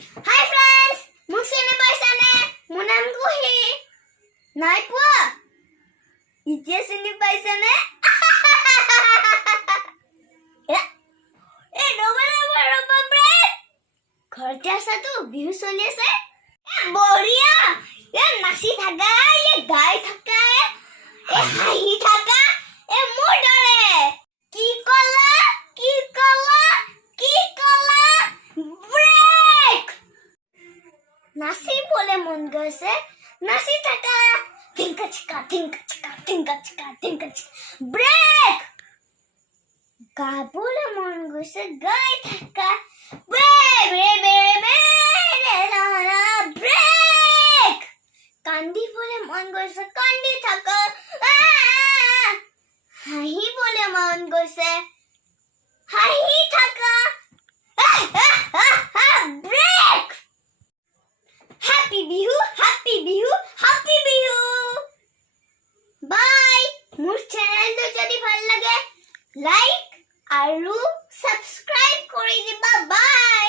Hi friends, মোক চিনি পাইছানে? মোৰ নাম কুহি। নাই পোৱা? এতিয়া চিনি পাইছানে? এই ৰবা ব্ৰেড। ঘৰতে আছাতো? বিহু চলি আছে? বঢ়িয়া। নাচি থাকা, গাই থাকা, হাঁহি থাকা, মোৰ দৰে। কি কলা? কি কলা? কি কলা? ব্ৰেক। নাচিবলে মন গৈছে, নাচি থাকা। টিংকা চিকা, টিংকা চিকা, টিংকা চিকা, টিংকা চিকা। ব্ৰেক। গাবলে মন গৈছে, গাই থাকা। ব্ৰেক। কান্দিবলে মন গৈছে, কান্দি থাকা। হাঁহিবলে মন গৈছে, হাঁহি থাকা। Break. Happy Bihu, happy Bihu, happy Bihu. Bye. মোৰ চেনেলটো যদি ভাল লাগে লাইক আৰু সাবস্ক্ৰাইব কৰি দিবা। বাই।